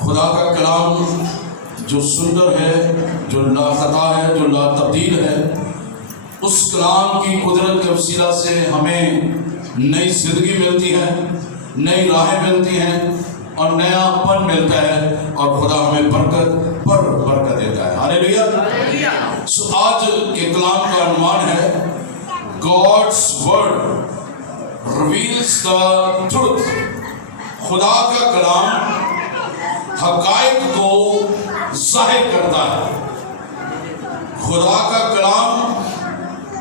خدا کا کلام جو سندر ہے، جو لا خطا ہے، جو لا تبدیل ہے، اس کلام کی قدرت کے وسیلہ سے ہمیں نئی زندگی ملتی ہے، نئی راہیں ملتی ہیں اور نیا پن ملتا ہے، اور خدا ہمیں برکت پر برکت دیتا ہے۔ ہاللیلویا۔ سو آج کے کلام کا عنوان ہے God's word reveals the truth۔ خدا کا کلام حقائق کو ظاہر کرتا ہے۔ خدا کا کلام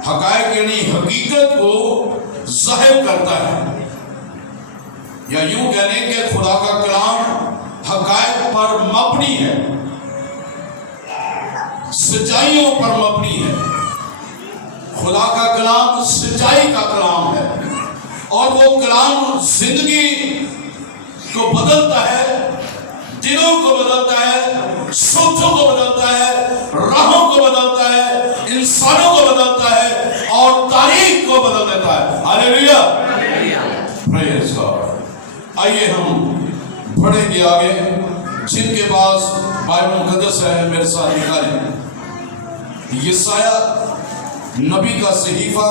حقائق یعنی حقیقت کو ظاہر کرتا ہے، یا یوں کہہ لیں کہ خدا کا کلام حقائق پر مبنی ہے، سچائیوں پر مبنی ہے۔ خدا کا کلام سچائی کا کلام ہے، اور وہ کلام زندگی کو بدلتا ہے، دلوں کو بدلتا ہے، سوچوں کو بدلتا ہے، راہوں کو بدلتا ہے، انسانوں کو بدلتا ہے، اور تاریخ کو بدل دیتا ہے۔ ہاللیلویا، پریز گاڈ۔ آئیے ہم پڑھیں گے آگے۔ جن کے پاس بائبل مقدس ہے میرے ساتھ نکالیں یسایہ نبی کا صحیفہ،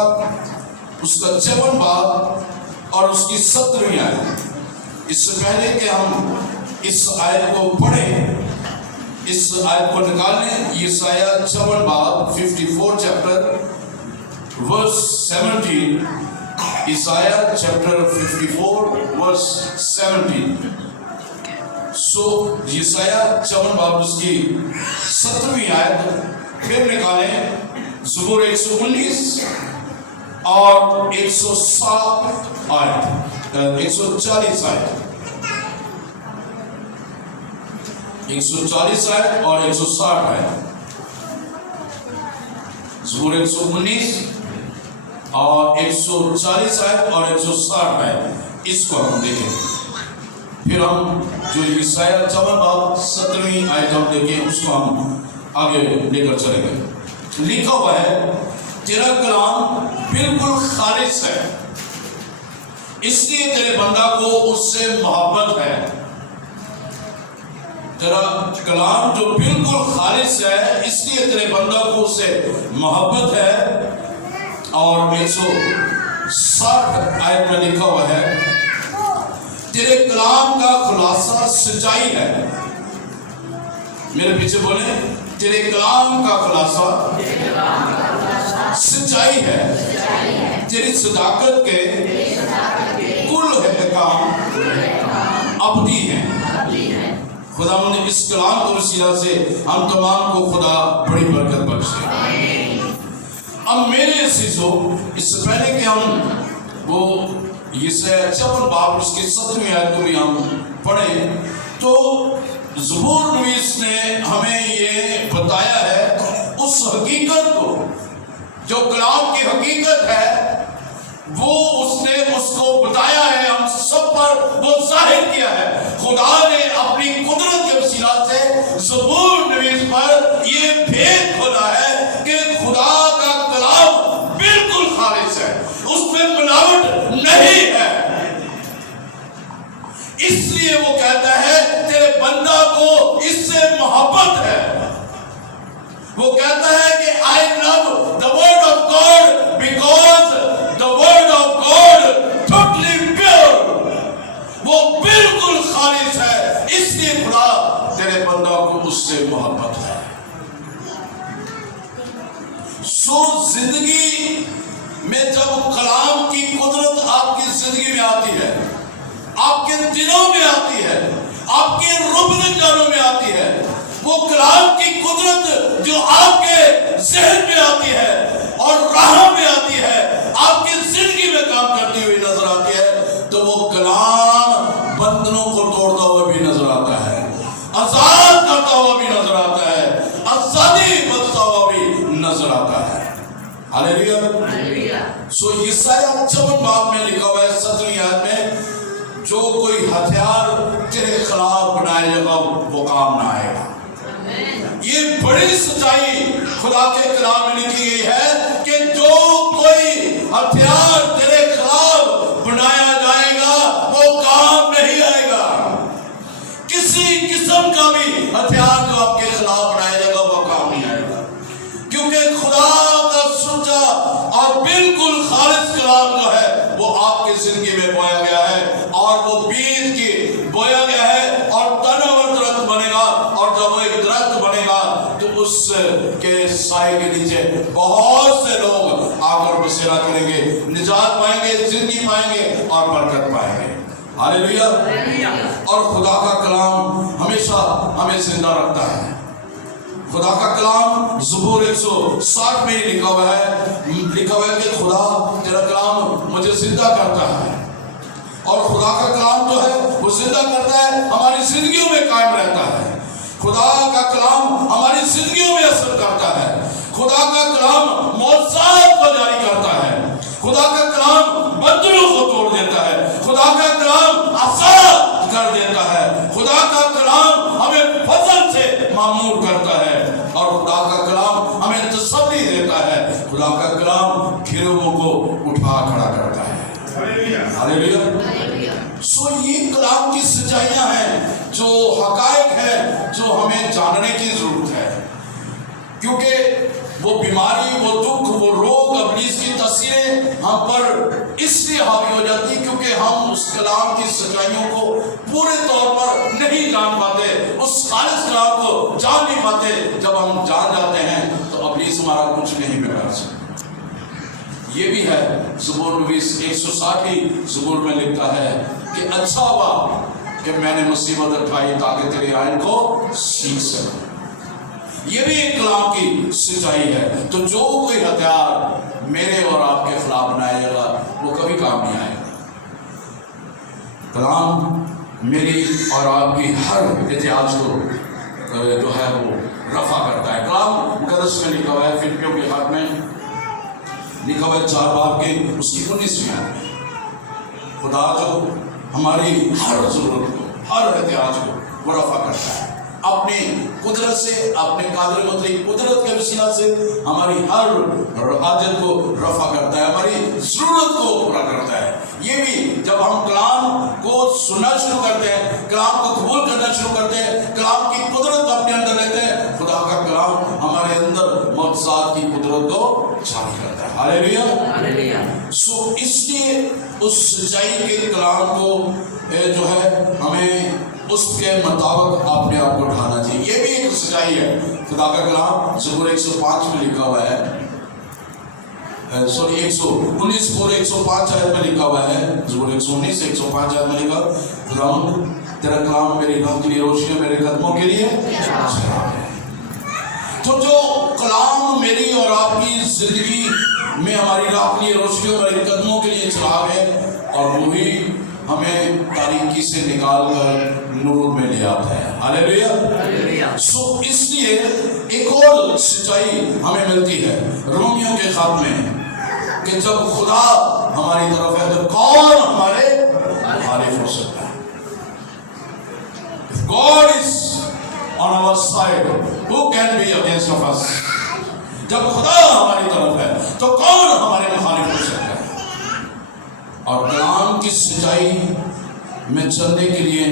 اس کا 54 باب اور اس کی 17ویں آیت۔ اس سے پہلے کہ ہم اس آیت کو پڑھیں، اس آیت کو نکال لیں۔ یسایہ 54 باب 54 چیپٹر ورس 17۔ یسایہ چیپٹر 54 ورس 17۔ سو یسایہ 54 باب اس کی 17ویں آیت پھر نکالیں۔ زبور 119 اور 107 آیت، 140 آیت، 140 آیت اور 160 آیت۔ زبور 119 اور 140 آیت اور 160 آیت، اس کو ہم دیکھیں۔ پھر ہم جو یسایہ 54 باب 17ویں آیت ہم دیکھیں، اس کو ہم آگے لے کر چلیں گے۔ لکھا ہوا ہے تیرا کلام بالکل خالص ہے، اس لیے تیرے بندہ کو اس سے محبت ہے۔ تیرا کلام جو بالکل خالص ہے، اس لیے تیرے بندہ کو اس سے محبت ہے۔ اور 160 آیت میں لکھا ہوا ہے تیرے کلام کا خلاصہ سچائی ہے۔ میرے پیچھے بولیں، تیرے کلام کا خلاصہ سچائی ہے، تیری صداقت کے کل احکام ابدی ہیں۔ خدا نے اس کلام کو وسیلہ سے ہم تمام کو خدا بڑی برکت بخشے۔ اب میرے عزیزو، اس سے پہلے کہ ہم وہ یسایہ 54 باب اس کی 17ویں آیت کو بھی ہم پڑھیں، تو زبور نویس نے ہمیں یہ بتایا ہے اس حقیقت کو، جو کلام کی حقیقت ہے، وہ اس نے اس کو بتایا ہے، ہم سب پر وہ ظاہر کیا ہے۔ خدا نے اپنی قدرت کے وسیلہ سے زبور نویس پر یہ بھید کھولا ہے کہ خدا کا کلام بالکل خالص ہے، اس میں ملاوٹ نہیں ہے۔ اس لیے وہ کہتا ہے تیرے بندہ کو اس سے محبت ہے۔ وہ کہتا ہے کہ I love the word of God because the word of God totally pure۔ وہ بالکل خالص ہے، اس لیے خدا تیرے بندہ کو اس سے محبت ہے۔ سو زندگی میں جب کلام کی قدرت آپ کی زندگی میں آتی ہے، آپ کے دلوں میں آتی ہے، آپ کے ربن جانوں میں آتی ہے، وہ کلام کی قدرت جو آپ کے ذہن میں آتی ہے اور راہ میں آتی ہے، آپ کی زندگی میں کام کرتی ہوئی نظر آتی ہے، تو وہ کلام بندنوں کو توڑتا ہوا بھی نظر آتا ہے، آزاد کرتا ہوا بھی نظر آتا ہے، آزادی بخشتا ہوا بھی نظر آتا ہے۔ ہاللیلویا۔ سو یسایہ 54 باب میں لکھا ہوا ہے 17ویں آیت میں، جو کوئی ہتھیار تیرے خلاف بنائے گا وہ کام نہ آئے گا۔ یہ بڑی سچائی خدا کے کلام میں لکھی گئی ہے کہ جو کوئی ہتھیار تیرے خلاف بنایا جائے گا وہ کام نہیں آئے گا۔ کسی قسم کا بھی ہتھیار جو آپ کے خلاف بنایا جائے گا وہ کام نہیں آئے گا، کیونکہ خدا کا سچا اور بالکل خالص کلام جو ہے وہ آپ کی زندگی میں بویا گیا ہے، اور وہ بیج کی بویا گیا ہے اور تناور درخت بنے گا، اور جب وہ ایک درخت بنے گا تو اس کے سائے کے نیچے بہت سے لوگ آ کر بسیرا کریں گے، نجات پائیں گے، زندگی پائیں گے اور برکت پائیں گے۔ ہاللیلویا۔ اور خدا کا کلام ہمیشہ ہمیں زندہ رکھتا ہے۔ خدا کا کلام زبور 160 میں لکھا ہوا ہے کہ خدا تیرا کلام مجھے زندہ کرتا ہے، اور خدا کا کلام جو ہے وہ زندہ کرتا ہے، ہماری زندگیوں میں قائم رہتا ہے۔ خدا کا کلام ہماری زندگیوں میں اثر کرتا ہے۔ خدا کا کلام معجزات کو جاری کرتا ہے۔ خدا کا کلام بندروں کو توڑ دیتا ہے۔ خدا کا کلام آزاد کر دیتا ہے۔ خدا کا کلام ہمیں فضل سے معمور کرتا ہے، اور خدا کا کلام ہمیں تسلی دیتا ہے۔ خدا کا کلام گھرووں کو اٹھا کھڑا کرتا ہے۔ ہاللیلویا۔ سو یہ کلام کی سچائیاں ہیں، جو حقائق ہے جو ہمیں جاننے کی ضرورت ہے، کیونکہ وہ بیماری، وہ دکھ، وہ روگ، ابلیس کی تاثیریں ہم پر اس لیے حاوی ہو جاتی کیونکہ ہم اس کلام کی سچائیوں کو پورے طور پر نہیں جان پاتے، اس خالص کلام کو جان نہیں پاتے۔ جب ہم جان جاتے ہیں تو ابلیس ہمارا کچھ نہیں بگاڑ سکتا۔ یہ بھی ہے زبور نویس 160 زبور میں لکھتا ہے کہ اچھا ہوا کہ میں نے مصیبت اٹھائی تاکہ تیرے آئین کو سیکھ سکوں۔ یہ بھی ایک کلام کی سچائی ہے۔ تو جو کوئی ہتھیار میرے اور آپ کے خلاف بنایا جائے گا وہ کبھی کام نہیں آئے گا۔ کلام میری اور آپ کی ہر احتیاج کو جو ہے وہ رفع کرتا ہے۔ کلام مقدس میں لکھا ہوا ہے، فلپیوں کے خط میں لکھا ہوا ہے 4 باب کے اس کی 19ویں آیت میں، خدا جو ہماری ہر ضرورت کو، ہر احتیاج کو وہ رفع کرتا ہے اپنی قدرت سے، اپنے قادر مطلق قدرت کے وسیلہ سے ہماری ہر حاجت کو رفع کرتا ہے، ہماری ضرورت کو پورا کرتا ہے۔ یہ بھی جب ہم کلام کو سننا شروع کرتے ہیں، کلام کو قبول کرنا شروع کرتے ہیں، کلام کی قدرت اپنے اندر لیتے ہیں، خدا کا کلام ہمارے اندر معجزات کی قدرت کو جاری کرتا ہے۔ ہاللیلویا۔ سو اس لیے اس سچائی کے کلام کو جو ہے ہمیں اس کے مطابق اپنے آپ کو ڈھانا چاہیے۔ یہ بھی ایک سچائی ہے۔ خدا کا کلام زبور 105 میں لکھا ہوا ہے، 119 پورے 105 آیت میں لکھا ہوا ہے، زبور 119 105 آیت میں لکھا، خداوند تیرا کلام میری راہ کے لیے روشنی ہے، میرے قدموں کے لیے چراغ ہے۔ تو جو کلام میری اور آپ کی زندگی میں ہماری راہ کے لیے روشنی اور میرے قدموں کے لیے چراغ ہے، اور وہی ہمیں تاریکی سے نکال کر نور میں لے آتا ہے۔ ہاللیلویا۔ سو اس لیے ایک اور سچائی ہمیں ملتی ہے رومیوں کے خط میں کہ جب خدا ہماری طرف ہے تو کون ہمارے مخالف ہو سکتا ہے؟ If God is on our side, who can be against of us? جب خدا ہماری طرف ہے تو کون ہمارے مخالف ہو سکتا ہے؟ اور کلام کی سچائی میں چلنے کے لیے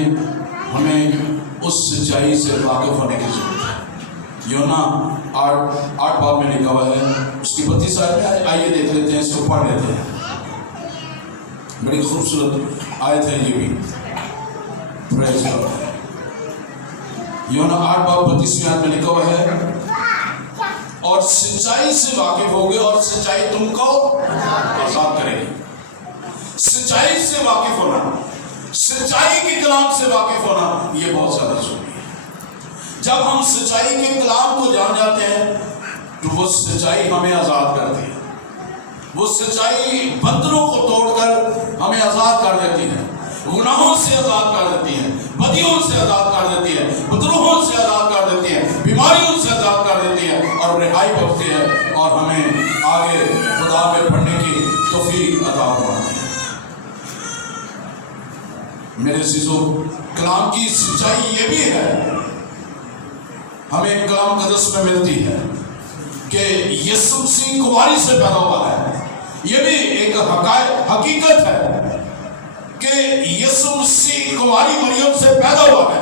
ہمیں اس سچائی سے واقف ہونے کی ضرورت ہے۔ یونا 8 باب میں لکھا ہوا ہے، اس کی 32 آیت میں آئیے دیکھ لیتے ہیں، اس کو پڑھ لیتے ہیں۔ بڑی خوبصورت آیت ہے یہ بھی، پریز گاڈ۔ یونا 8 باب 32 آیت میں لکھا ہوا ہے، اور سچائی سے واقف ہوگے اور سچائی تم کو آزاد کرے گی۔ سچائی سے واقف ہونا، سچائی کے کلام سے واقف ہونا، یہ بہت زیادہ ضروری ہے۔ جب ہم سچائی کے کلام کو جان جاتے ہیں تو وہ سچائی ہمیں آزاد کرتی ہے۔ وہ سچائی بندروں کو توڑ کر ہمیں آزاد کر دیتی ہے، گناہوں سے آزاد کر دیتی ہے، بدیوں سے آزاد کر دیتی ہے، بدروہوں سے آزاد کر دیتی ہے، بیماریوں سے آزاد کر دیتی ہے، اور رہائی بخشتی ہے، اور ہمیں آگے خدا میں بڑھنے کی توفیق عطا فرماتی ہے۔ میرے عزیزو، کلام کی سچائی یہ بھی ہے، ہمیں کلام مقدس میں ملتی ہے کہ یسوع مسیح کماری سے پیدا ہوا ہے۔ یہ بھی ایک حقیقت ہے کہ یسوع مسیح کماری مریم سے پیدا ہوا ہے،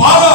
12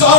4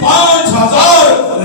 5000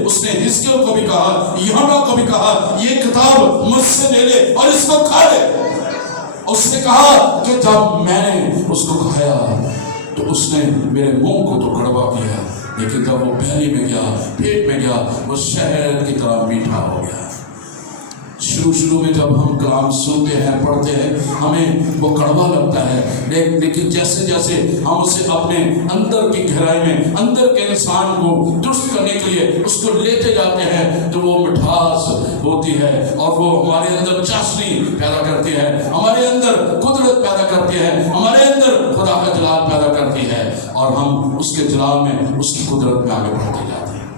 اس نے حزقیل کو بھی کہا, یوحنا کو بھی کہا, یہ کتاب مجھ سے لے لے اور اس کو کھا لے. اس نے کہا کہ جب میں نے اس کو کھایا تو اس نے میرے منہ کو تو کڑوا کیا, لیکن جب وہ پھیلی میں گیا, پیٹ میں گیا, وہ شہد کی طرح میٹھا ہو گیا. شروع میں جب ہم کلام سنتے ہیں, پڑھتے ہیں, ہمیں وہ کڑوا لگتا ہے, لیکن جیسے جیسے ہم اسے اپنے اندر کی گہرائی میں, اندر کے انسان کو درست کرنے کے لیے اس کو لیتے جاتے ہیں, تو وہ مٹھاس ہوتی ہے اور وہ ہمارے اندر چاشنی پیدا کرتی ہے, ہمارے اندر قدرت پیدا کرتی ہے, ہمارے اندر خدا کا جلال پیدا کرتی ہے, اور ہم اس کے جلال میں, اس کی قدرت میں آگے بڑھتے جاتے ہیں.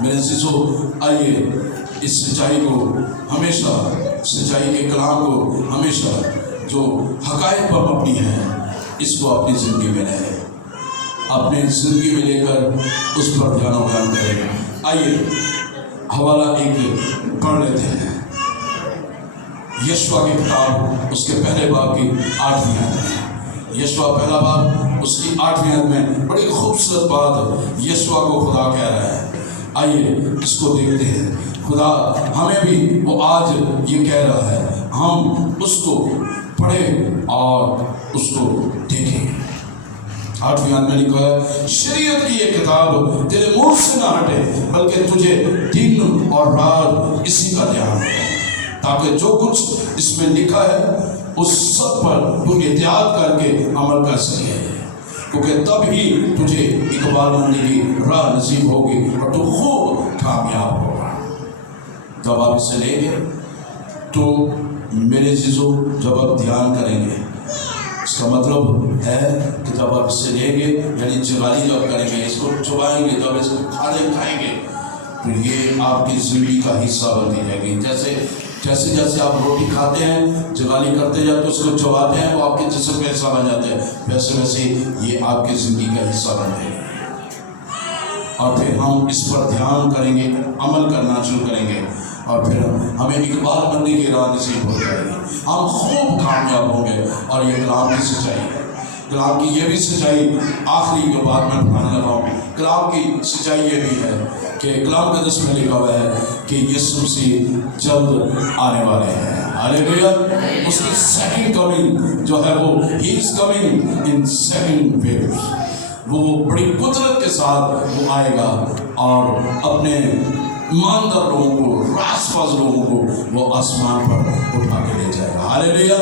میرے عزیزو, آئیے اس سچائی کو ہمیشہ, سچائی کے کلام کو ہمیشہ جو حقائق پر مبنی ہے, اس کو اپنی زندگی میں لیں, اپنی زندگی میں لے کر اس پر دھیان و بیان کریں. آئیے حوالہ ایک پڑھ لیتے ہیں, یشوع کی کتاب اس کے پہلے باب کی 8ویں آیت میں. یشوع پہلا باب اس کی 8ویں آیت میں بڑی خوبصورت بات یشوع کو خدا کہہ رہا ہے. آئیے اس کو دیکھتے ہیں. خدا ہمیں بھی وہ آج یہ کہہ رہا ہے, ہم اس کو پڑھیں اور اس کو دیکھیں. 8ویں آیت میں لکھا ہے, شریعت کی یہ کتاب تیرے منہ سے نہ ہٹے, بلکہ تجھے دن اور رات اسی کا دھیان ہو, تاکہ جو کچھ اس میں لکھا ہے اس سب پر تو احتیاط کر کے عمل کر سکے, کیونکہ تب ہی تجھے اقبال مندی کی راہ نصیب ہوگی اور تو خوب کامیاب ہوگا. جب آپ اسے لیں گے تو میرے عزیزو, جب آپ دھیان کریں گے, اس کا مطلب ہے کہ جب آپ اسے لیں گے, یعنی جگالی جب کریں گے, اس کو چبائیں گے, جب اس کو کھائیں گے, تو یہ آپ کی زندگی کا حصہ بنتی جائے گی. جیسے آپ روٹی کھاتے ہیں, جگالی کرتے جاتے, اس کو چباتے ہیں, وہ آپ کے جسم کا حصہ بن جاتے ہیں, ویسے یہ آپ کی زندگی کا حصہ بن جائے گی. اور پھر ہم اس پر دھیان کریں گے, عمل کرنا شروع کریں گے, اور پھر ہمیں اقبال بننے کی راہ نصیب ہو جائے گی, ہم خوب کامیاب ہوں گے. اور یہ کلام کی سچائی ہے, کلام کی یہ بھی سچائی, آخری جو بات میں بتانے لگا ہوں, کلام کی سچائی یہ بھی ہے کہ کلام قدس میں لکھا ہوا ہے کہ یسوع مسیح جلد آنے والے ہیں. ہاللیلویا. اس کی سیکنڈ کمنگ جو ہے وہ he is coming in second wave, وہ بڑی قدرت کے ساتھ وہ آئے گا اور اپنے ایماندار لوگوں کو, راست باز لوگوں کو وہ آسمان پر اٹھا کے لے جائے گا. ہاللیلویا,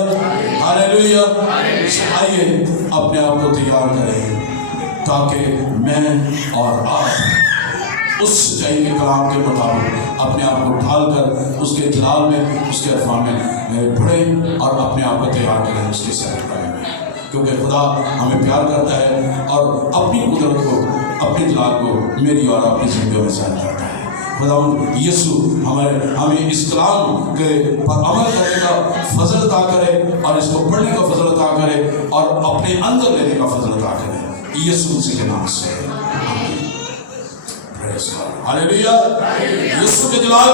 ہاللیلویا. آئیے اپنے آپ کو تیار کریں تاکہ میں اور آپ اس سچائی کے کلام کے مطابق اپنے آپ کو ڈھال کر اس کے جلال میں, اس کے عرفان میں پڑھیں اور اپنے آپ کو تیار کریں اس کی سیر کریں, کیونکہ خدا ہمیں پیار کرتا ہے اور اپنی قدرت کو, اپنے جلال کو میری اور اپنی زندگیوں میں ظاہر کرتا ہے. خدا یسوع ہمیں اس کلام کے پر عمل کرنے کا فضل عطا کرے, اور اس کو پڑھنے کا فضل عطا کرے, اور اپنے اندر لینے کا فضل عطا کرے, یسوع مسیح کے نام سے. ہاللیلویا. یسوع کے جلال